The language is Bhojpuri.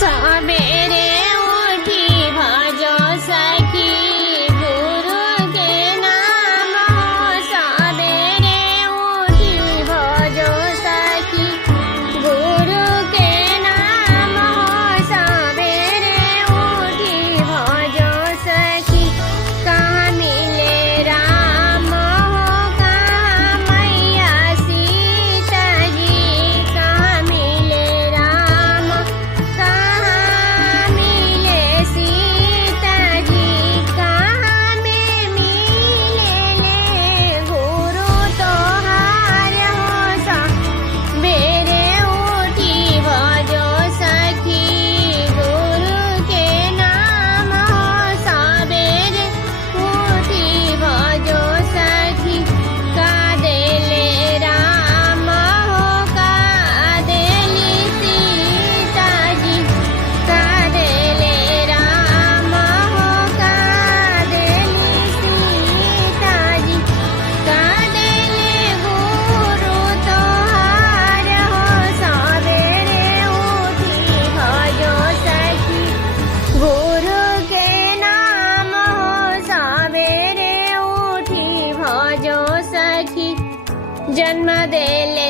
सबेरे उठी भजो सखी गुरु के नाम हो। सबेरे उठी भजो सखी गुरु के नाम हो। सबेरे उठी भजो सखी कहाँ मिले राम हो, कहाँ मैया सीता जी। कहाँ मिले राम, कहाँ मिले सीता जी। कहाँ में मिले ले गुरु तोहार हो। सबेरे उठी भजो सखी गुरु के नाम हो। सबेरे उठी भजो सखी कादेले राम हो, कादेली सीता जी। कादेले राम हो, कादेली सीता जी। कादेले गुरु तोहार हो। सबेरे उठी भजो सखी गुरु के नाम हो। सबेरे उठी भजो सखी जन्म देले